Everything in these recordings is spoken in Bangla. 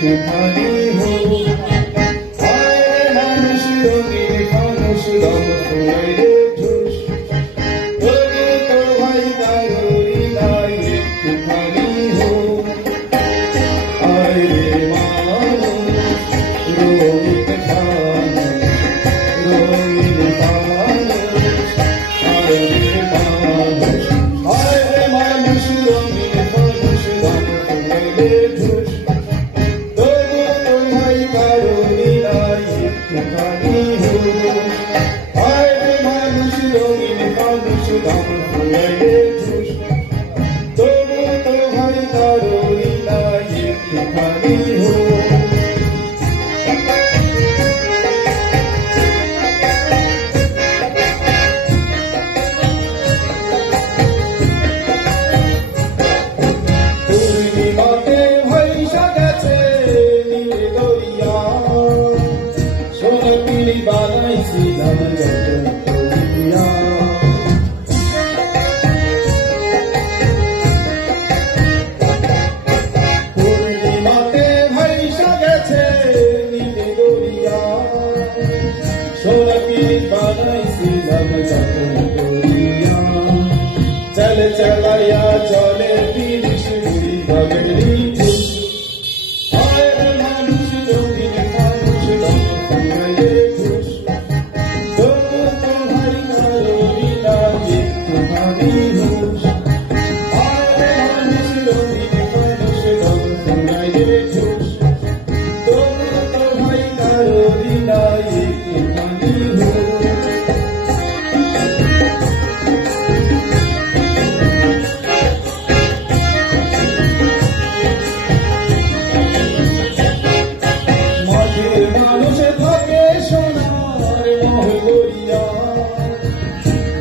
একটুখানি হোক। আয় মানুষ রঙিন মানুষ রং ফুলাইলে ঠুস, তবু তো ভাই কারোরই নাই একটুখানি হোক। আয় রে মানুষ রঙিন মানুষ, রঙিন মানুষ, আয় রে মানুষ, আয় রে মানুষ রঙিন মানুষ রং ফুলাইলে ঠুস, তবু তো ভাই কারোরই নাই একটুখানি হোক। আয় রে মানুষ রঙিন মানুষ রং ফুলাইলে ঠুস, তবু তো ভাই কারোরই নাই একটুখানি হোক। পূর্ণিমাতে ভাইসা গেছে নীল দরিয়া, সোনা পিড়ি বানাইছিলাম যতন করিয়া। পূর্ণিমাতে ভাইসা গেছে নীল দরিয়া, সোনা পিড়ি বানাইছিলাম যতন করিয়া। চল চলাইয়া চলে তিরিশ কুড়ি বাগেরি ঠুস, আয় রে মানুষ রঙিন মানুষ রং ফুলাইলে ঠুস, তবু তো ভাই কারোরই নাই একটুখানি হুঁশ। আয় রে মানুষ রঙিন মানুষ রং ফুলাইলে ঠুস, তবু তো ভাই কারোরই নাই একটুখানি হুঁশ। মাটির মানুষে থাকে সোনার মহ গড়িয়া,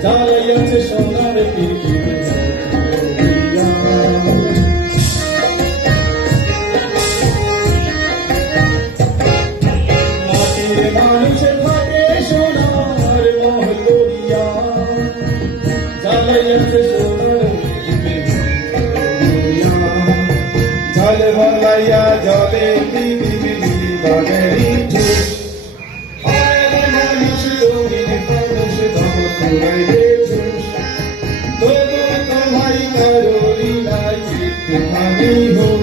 জ্বালাইয়াছে সোনার পৃথিবী গড়িয়া। মাটির মানুষে থাকে সোনার মহ গড়িয়া, জ্বালাইয়াছে সোনার পৃথিবী গড়িয়া। ঝাল বালাইয়া জলে পৃথিবী বাগেরি ঠুস, আয় রে মানুষ রঙিন মানুষ রং ফুলাইলে ঠুস, তবু তো ভাই কারোরই নাই একটুখানি হোক।